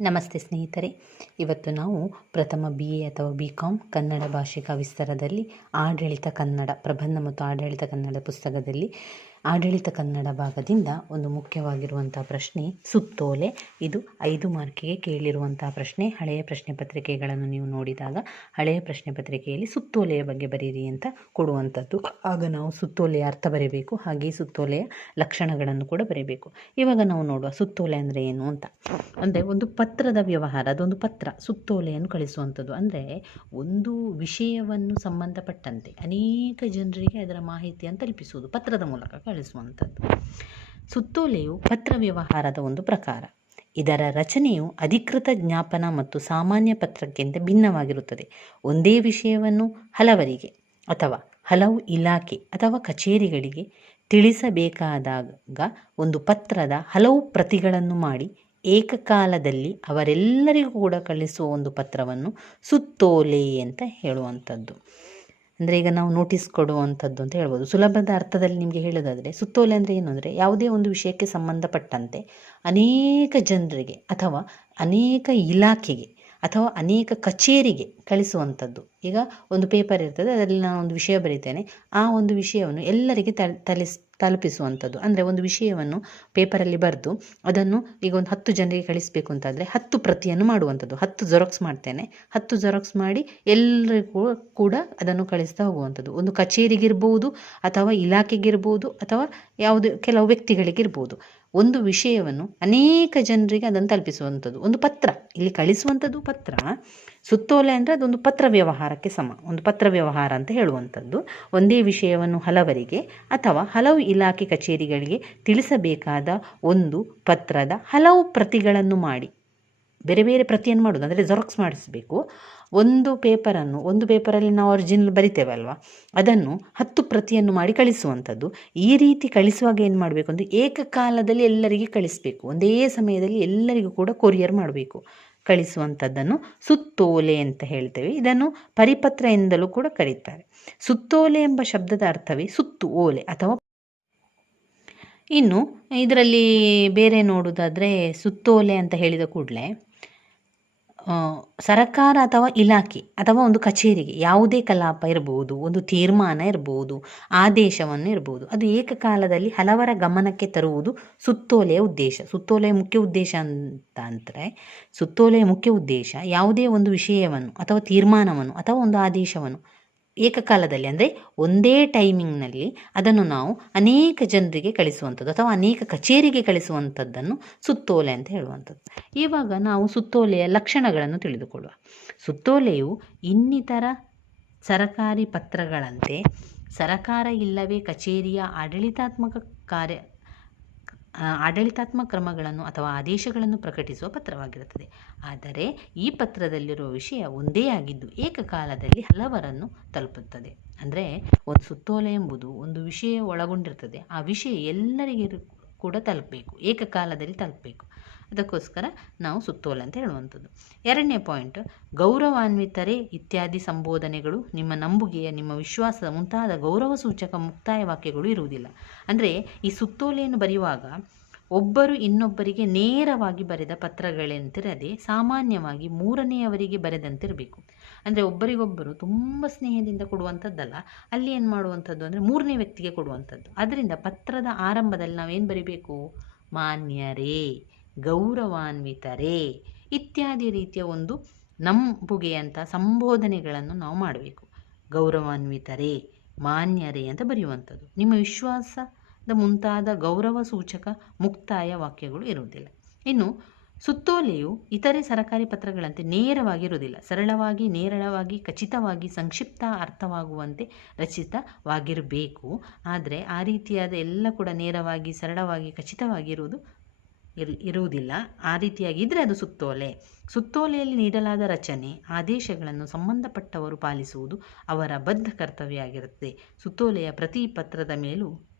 ನಮಸ್ತೆ ಸ್ನೇಹಿತರೆ. ಇವತ್ತು ನಾವು ಪ್ರಥಮ ಬಿ ಎ ಅಥವಾ ಬಿ ಕಾಮ್ ಕನ್ನಡ ಭಾಷಿಕ ವಿಸ್ತಾರದಲ್ಲಿ ಆಡಳಿತ ಕನ್ನಡ, ಪ್ರಬಂಧ ಮತ್ತು ಆಡಳಿತ ಕನ್ನಡ ಪುಸ್ತಕದಲ್ಲಿ ಆಡಳಿತ ಕನ್ನಡ ಭಾಗದಿಂದ ಒಂದು ಮುಖ್ಯವಾಗಿರುವಂಥ ಪ್ರಶ್ನೆ, ಸುತ್ತೋಲೆ. ಇದು ಐದು ಮಾರ್ಕಿಗೆ ಕೇಳಿರುವಂತಹ ಪ್ರಶ್ನೆ. ಹಳೆಯ ಪ್ರಶ್ನೆ ಪತ್ರಿಕೆಗಳನ್ನು ನೀವು ನೋಡಿದಾಗ ಹಳೆಯ ಪ್ರಶ್ನೆ ಪತ್ರಿಕೆಯಲ್ಲಿ ಸುತ್ತೋಲೆಯ ಬಗ್ಗೆ ಬರೀರಿ ಅಂತ ಕೊಡುವಂಥದ್ದು. ಆಗ ನಾವು ಸುತ್ತೋಲೆಯ ಅರ್ಥ ಬರೀಬೇಕು, ಹಾಗೆ ಸುತ್ತೋಲೆಯ ಲಕ್ಷಣಗಳನ್ನು ಕೂಡ ಬರೀಬೇಕು. ಇವಾಗ ನಾವು ನೋಡುವ ಸುತ್ತೋಲೆ ಅಂದರೆ ಏನು ಅಂತ. ಅಂದರೆ ಒಂದು ಪತ್ರದ ವ್ಯವಹಾರ, ಅದೊಂದು ಪತ್ರ, ಸುತ್ತೋಲೆಯನ್ನು ಕಳಿಸುವಂಥದ್ದು. ಅಂದರೆ ಒಂದು ವಿಷಯವನ್ನು ಸಂಬಂಧಪಟ್ಟಂತೆ ಅನೇಕ ಜನರಿಗೆ ಅದರ ಮಾಹಿತಿಯನ್ನು ತಲುಪಿಸುವುದು ಪತ್ರದ ಮೂಲಕ. ಕಳಿಸುವಂಥದ್ದು ಸುತ್ತೋಲೆಯು ಪತ್ರ ವ್ಯವಹಾರದ ಒಂದು ಪ್ರಕಾರ. ಇದರ ರಚನೆಯು ಅಧಿಕೃತ ಜ್ಞಾಪನ ಮತ್ತು ಸಾಮಾನ್ಯ ಪತ್ರಕ್ಕಿಂತ ಭಿನ್ನವಾಗಿರುತ್ತದೆ. ಒಂದೇ ವಿಷಯವನ್ನು ಹಲವರಿಗೆ ಅಥವಾ ಹಲವು ಇಲಾಖೆ ಅಥವಾ ಕಚೇರಿಗಳಿಗೆ ತಿಳಿಸಬೇಕಾದಾಗ ಒಂದು ಪತ್ರದ ಹಲವು ಪ್ರತಿಗಳನ್ನು ಮಾಡಿ ಏಕಕಾಲದಲ್ಲಿ ಅವರೆಲ್ಲರಿಗೂ ಕೂಡ ಕಳಿಸುವ ಒಂದು ಪತ್ರವನ್ನು ಸುತ್ತೋಲೆ ಅಂತ ಹೇಳುವಂಥದ್ದು. ಅಂದರೆ ಈಗ ನಾವು ನೋಟಿಸ್ ಕೊಡುವಂಥದ್ದು ಅಂತ ಹೇಳ್ಬೋದು. ಸುಲಭದ ಅರ್ಥದಲ್ಲಿ ನಿಮಗೆ ಹೇಳೋದಾದರೆ, ಸುತ್ತೋಲೆ ಅಂದರೆ ಏನು ಅಂದರೆ, ಯಾವುದೇ ಒಂದು ವಿಷಯಕ್ಕೆ ಸಂಬಂಧಪಟ್ಟಂತೆ ಅನೇಕ ಜನರಿಗೆ ಅಥವಾ ಅನೇಕ ಇಲಾಖೆಗೆ ಅಥವಾ ಅನೇಕ ಕಚೇರಿಗೆ ಕಳಿಸುವಂಥದ್ದು. ಈಗ ಒಂದು ಪೇಪರ್ ಇರ್ತದೆ, ಅದರಲ್ಲಿ ನಾನು ಒಂದು ವಿಷಯ ಬರೀತೇನೆ. ಆ ಒಂದು ವಿಷಯವನ್ನು ಎಲ್ಲರಿಗೆ ತಲ್ ತಲಿಸ್, ತಲುಪಿಸುವಂಥದ್ದು. ಅಂದರೆ ಒಂದು ವಿಷಯವನ್ನು ಪೇಪರಲ್ಲಿ ಬರೆದು ಅದನ್ನು ಈಗ ಒಂದು ಹತ್ತು ಜನರಿಗೆ ಕಳಿಸಬೇಕು ಅಂತಾದರೆ ಹತ್ತು ಪ್ರತಿಯನ್ನು ಮಾಡುವಂಥದ್ದು. ಹತ್ತು ಜೆರಾಕ್ಸ್ ಮಾಡ್ತೇನೆ. ಹತ್ತು ಜೆರಾಕ್ಸ್ ಮಾಡಿ ಎಲ್ಲರಿಗೂ ಕೂಡ ಅದನ್ನು ಕಳಿಸ್ತಾ ಹೋಗುವಂಥದ್ದು. ಒಂದು ಕಚೇರಿಗಿರ್ಬೋದು ಅಥವಾ ಇಲಾಖೆಗಿರ್ಬೋದು ಅಥವಾ ಯಾವುದೇ, ಕೆಲವು ವ್ಯಕ್ತಿಗಳಿಗಿರ್ಬೋದು. ಒಂದು ವಿಷಯವನ್ನು ಅನೇಕ ಜನರಿಗೆ ಅದನ್ನು ತಲುಪಿಸುವಂಥದ್ದು. ಒಂದು ಪತ್ರ. ಇಲ್ಲಿ ಕಳಿಸುವಂಥದ್ದು ಪತ್ರ. ಸುತ್ತೋಲೆ ಅಂದರೆ ಅದೊಂದು ಪತ್ರ ವ್ಯವಹಾರಕ್ಕೆ ಸಮ. ಒಂದು ಪತ್ರ ವ್ಯವಹಾರ ಅಂತ ಹೇಳುವಂಥದ್ದು. ಒಂದೇ ವಿಷಯವನ್ನು ಹಲವರಿಗೆ ಅಥವಾ ಹಲವು ಇಲಾಖೆ ಕಚೇರಿಗಳಿಗೆ ತಿಳಿಸಬೇಕಾದ ಒಂದು ಪತ್ರದ ಹಲವು ಪ್ರತಿಗಳನ್ನು ಮಾಡಿ. ಬೇರೆ ಬೇರೆ ಪ್ರತಿಯನ್ನು ಮಾಡೋದು. ಅಂದರೆ ಜೆರಾಕ್ಸ್ ಮಾಡಿಸಬೇಕು. ಒಂದು ಪೇಪರನ್ನು, ಒಂದು ಪೇಪರಲ್ಲಿ ನಾವು ಒರಿಜಿನಲ್ ಬರಿತೇವಲ್ವ? ಅದನ್ನು ಹತ್ತು ಪ್ರತಿಯನ್ನು ಮಾಡಿ ಕಳಿಸುವಂಥದ್ದು. ಈ ರೀತಿ ಕಳಿಸುವಾಗ ಏನು ಮಾಡಬೇಕು ಅಂದರೆ ಏಕಕಾಲದಲ್ಲಿ ಎಲ್ಲರಿಗೆ ಕಳಿಸಬೇಕು. ಒಂದೇ ಸಮಯದಲ್ಲಿ ಎಲ್ಲರಿಗೂ ಕೂಡ ಕೊರಿಯರ್ ಮಾಡಬೇಕು. ಕಳಿಸುವಂಥದ್ದನ್ನು ಸುತ್ತೋಲೆ ಅಂತ ಹೇಳ್ತೇವೆ. ಇದನ್ನು ಪರಿಪತ್ರ ಎಂದಲೂ ಕೂಡ ಕರೀತಾರೆ. ಸುತ್ತೋಲೆ ಎಂಬ ಶಬ್ದದ ಅರ್ಥವೇ ಸುತ್ತು ಓಲೆ ಅಥವಾ ಇನ್ನು ಇದರಲ್ಲಿ ಬೇರೆ ನೋಡುವುದಾದರೆ ಸುತ್ತೋಲೆ ಅಂತ ಹೇಳಿದ ಕೂಡಲೇ ಸರಕಾರ ಅಥವಾ ಇಲಾಖೆ ಅಥವಾ ಒಂದು ಕಚೇರಿಗೆ ಯಾವುದೇ ಕಲಾಪ ಇರಬಹುದು ಒಂದು ತೀರ್ಮಾನ ಇರಬಹುದು ಆದೇಶವನ್ನು ಇರಬಹುದು ಅದು ಏಕಕಾಲದಲ್ಲಿ ಹಲವರ ಗಮನಕ್ಕೆ ತರುವುದು ಸುತ್ತೋಲೆಯ ಉದ್ದೇಶ. ಸುತ್ತೋಲೆಯ ಮುಖ್ಯ ಉದ್ದೇಶ ಅಂತ ಅಂದರೆ ಸುತ್ತೋಲೆಯ ಮುಖ್ಯ ಉದ್ದೇಶ ಯಾವುದೇ ಒಂದು ವಿಷಯವನ್ನು ಅಥವಾ ತೀರ್ಮಾನವನ್ನು ಅಥವಾ ಒಂದು ಆದೇಶವನ್ನು ಏಕಕಾಲದಲ್ಲಿ ಅಂದರೆ ಒಂದೇ ಟೈಮಿಂಗ್ನಲ್ಲಿ ಅದನ್ನು ನಾವು ಅನೇಕ ಜನರಿಗೆ ಕಳಿಸುವಂಥದ್ದು ಅಥವಾ ಅನೇಕ ಕಚೇರಿಗೆ ಕಳಿಸುವಂಥದ್ದನ್ನು ಸುತ್ತೋಲೆ ಅಂತ ಹೇಳುವಂಥದ್ದು. ಇವಾಗ ನಾವು ಸುತ್ತೋಲೆಯ ಲಕ್ಷಣಗಳನ್ನು ತಿಳಿದುಕೊಳ್ಳುವ. ಸುತ್ತೋಲೆಯು ಇನ್ನಿತರ ಸರಕಾರಿ ಪತ್ರಗಳಂತೆ, ಸರಕಾರ ಇಲ್ಲವೇ ಕಚೇರಿಯ ಆಡಳಿತಾತ್ಮಕ ಕಾರ್ಯ ಆಡಳಿತಾತ್ಮಕ ಕ್ರಮಗಳನ್ನು ಅಥವಾ ಆದೇಶಗಳನ್ನು ಪ್ರಕಟಿಸುವ ಪತ್ರವಾಗಿರುತ್ತದೆ. ಆದರೆ ಈ ಪತ್ರದಲ್ಲಿರುವ ವಿಷಯ ಒಂದೇ ಆಗಿದ್ದು ಏಕಕಾಲದಲ್ಲಿ ಹಲವರನ್ನು ತಲುಪುತ್ತದೆ. ಅಂದರೆ ಒಂದು ಸುತ್ತೋಲೆ ಎಂಬುದು ಒಂದು ವಿಷಯ ಒಳಗೊಂಡಿರ್ತದೆ. ಆ ವಿಷಯ ಎಲ್ಲರಿಗೆ ಕೂಡ ತಲುಪಬೇಕು. ಏಕಕಾಲದಲ್ಲಿ ತಲುಪಬೇಕು. ಅದಕ್ಕೋಸ್ಕರ ನಾವು ಸುತ್ತೋಲೆ ಅಂತ ಹೇಳುವಂಥದ್ದು. ಎರಡನೇ ಪಾಯಿಂಟ್ ಗೌರವಾನ್ವಿತರೇ ಇತ್ಯಾದಿ ಸಂಬೋಧನೆಗಳು ನಿಮ್ಮ ನಂಬುಗೆಯ, ನಿಮ್ಮ ವಿಶ್ವಾಸದ ಮುಂತಾದ ಗೌರವ ಸೂಚಕ ಮುಕ್ತಾಯ ವಾಕ್ಯಗಳು ಇರುವುದಿಲ್ಲ. ಅಂದರೆ ಈ ಸುತ್ತೋಲೆಯನ್ನು ಬರೆಯುವಾಗ ಒಬ್ಬರು ಇನ್ನೊಬ್ಬರಿಗೆ ನೇರವಾಗಿ ಬರೆದ ಪತ್ರಗಳಂತಿರದೆ ಸಾಮಾನ್ಯವಾಗಿ ಮೂರನೆಯವರಿಗೆ ಬರೆದಂತಿರಬೇಕು. ಅಂದರೆ ಒಬ್ಬರಿಗೊಬ್ಬರು ತುಂಬ ಸ್ನೇಹದಿಂದ ಕೊಡುವಂಥದ್ದಲ್ಲ, ಅಲ್ಲಿ ಏನು ಮಾಡುವಂಥದ್ದು ಅಂದರೆ ಮೂರನೇ ವ್ಯಕ್ತಿಗೆ ಕೊಡುವಂಥದ್ದು. ಅದರಿಂದ ಪತ್ರದ ಆರಂಭದಲ್ಲಿ ನಾವೇನು ಬರಿಬೇಕು? ಮಾನ್ಯರೇ. ಗೌರವಾನ್ವಿತರೇ ಇತ್ಯಾದಿ ರೀತಿಯ ಒಂದು ನಂಬುಗೆಯಂಥ ಸಂಬೋಧನೆಗಳನ್ನು ನಾವು ಮಾಡಬೇಕು. ಗೌರವಾನ್ವಿತರೇ, ಮಾನ್ಯರೇ ಅಂತ ಬರೆಯುವಂಥದ್ದು. ನಿಮ್ಮ ವಿಶ್ವಾಸದ ಮುಂತಾದ ಗೌರವ ಸೂಚಕ ಮುಕ್ತಾಯ ವಾಕ್ಯಗಳು ಇರುವುದಿಲ್ಲ. ಇನ್ನು ಸುತ್ತೋಲೆಯು ಇತರೆ ಸರಕಾರಿ ಪತ್ರಗಳಂತೆ ನೇರವಾಗಿರುವುದಿಲ್ಲ. ಸರಳವಾಗಿ, ನೇರಳವಾಗಿ, ಖಚಿತವಾಗಿ, ಸಂಕ್ಷಿಪ್ತ ಅರ್ಥವಾಗುವಂತೆ ರಚಿತವಾಗಿರಬೇಕು. ಆದರೆ ಆ ರೀತಿಯಾದ ಎಲ್ಲ ಕೂಡ ನೇರವಾಗಿ, ಸರಳವಾಗಿ, ಖಚಿತವಾಗಿರುವುದು ಇರ್, ಇರುವುದಿಲ್ಲ. ಆ ರೀತಿಯಾಗಿದ್ದರೆ ಅದು ಸುತ್ತೋಲೆ. ಸುತ್ತೋಲೆಯಲ್ಲಿ ನೀಡಲಾದ ರಚನೆ, ಆದೇಶಗಳನ್ನು ಸಂಬಂಧಪಟ್ಟವರು ಪಾಲಿಸುವುದು ಅವರ ಬದ್ಧ ಕರ್ತವ್ಯ ಆಗಿರುತ್ತದೆ ಸುತ್ತೋಲೆಯ ಪ್ರತಿ ಪತ್ರದ ಮೇಲೂ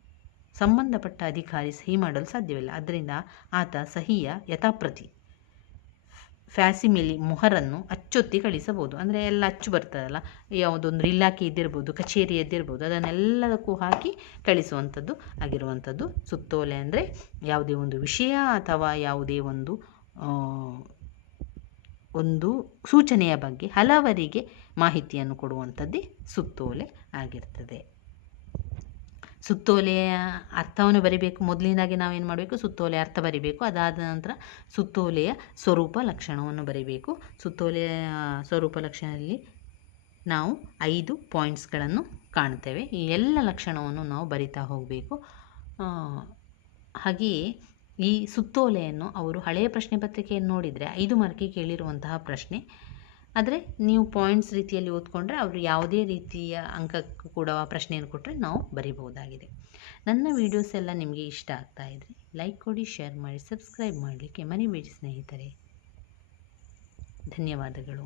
ಸಂಬಂಧಪಟ್ಟ ಅಧಿಕಾರಿ ಸಹಿ ಮಾಡಲು ಸಾಧ್ಯವಿಲ್ಲ. ಆದ್ದರಿಂದ ಆತ ಸಹಿಯ ಯಥಾಪ್ರತಿ. ಫ್ಯಾಸಿಮಿಲಿ ಮೊಹರನ್ನು ಅಚ್ಚೊತ್ತಿ ಕಳಿಸಬಹುದು. ಅಂದರೆ ಎಲ್ಲ ಅಚ್ಚು ಬರ್ತದಲ್ಲ, ಯಾವುದೊಂದು ಇಲಾಖೆ ಇದ್ದಿರ್ಬೋದು, ಕಚೇರಿ ಇದ್ದಿರ್ಬೋದು, ಅದನ್ನೆಲ್ಲದಕ್ಕೂ ಹಾಕಿ ಕಳಿಸುವಂಥದ್ದು ಆಗಿರುವಂಥದ್ದು. ಸುತ್ತೋಲೆ ಅಂದರೆ ಯಾವುದೇ ಒಂದು ವಿಷಯ ಅಥವಾ ಯಾವುದೇ ಒಂದು ಒಂದು ಸೂಚನೆಯ ಬಗ್ಗೆ ಹಲವರಿಗೆ ಮಾಹಿತಿಯನ್ನು ಕೊಡುವಂಥದ್ದೇ ಸುತ್ತೋಲೆ ಆಗಿರ್ತದೆ. ಸುತ್ತೋಲೆಯ ಅರ್ಥವನ್ನು ಬರಿಬೇಕು. ಮೊದಲಿನಾಗಿ ನಾವೇನು ಮಾಡಬೇಕು? ಸುತ್ತೋಲೆ ಅರ್ಥ ಬರಿಬೇಕು. ಅದಾದ ನಂತರ ಸುತ್ತೋಲೆಯ ಸ್ವರೂಪ ಲಕ್ಷಣವನ್ನು ಬರಿಬೇಕು. ಸುತ್ತೋಲೆಯ ಸ್ವರೂಪ ಲಕ್ಷಣದಲ್ಲಿ ನಾವು ಐದು ಪಾಯಿಂಟ್ಸ್ಗಳನ್ನು ಕಾಣ್ತೇವೆ ಈ ಎಲ್ಲ ಲಕ್ಷಣವನ್ನು ನಾವು ಬರಿತಾ ಹೋಗಬೇಕು. ಹಾಗೆಯೇ ಈ ಸುತ್ತೋಲೆಯನ್ನು ಅವರು ಹಳೆಯ ಪ್ರಶ್ನೆ ಪತ್ರಿಕೆಯನ್ನು ನೋಡಿದರೆ ಐದು ಮಾರ್ಕಿಗೆ ಕೇಳಿರುವಂತಹ ಪ್ರಶ್ನೆ ಆದರೆ ನೀವು ಪಾಯಿಂಟ್ಸ್ ರೀತಿಯಲ್ಲಿ ಓದ್ಕೊಂಡ್ರೆ ಅವರು ಯಾವುದೇ ರೀತಿಯ ಅಂಕಕ್ಕೂ ಕೂಡ ಪ್ರಶ್ನೆಯನ್ನು ಕೊಟ್ಟರೆ ನಾವು ಬರಿಬಹುದಾಗಿದೆ. ನನ್ನ ವೀಡಿಯೋಸ್ ಎಲ್ಲ ನಿಮಗೆ ಇಷ್ಟ ಆಗ್ತಾ ಇದ್ದರೆ ಲೈಕ್ ಕೊಡಿ ಶೇರ್ ಮಾಡಿ ಸಬ್ಸ್ಕ್ರೈಬ್ ಮಾಡಲಿಕ್ಕೆ ಮರಿಬೇಡಿ ಸ್ನೇಹಿತರೆ. ಧನ್ಯವಾದಗಳು.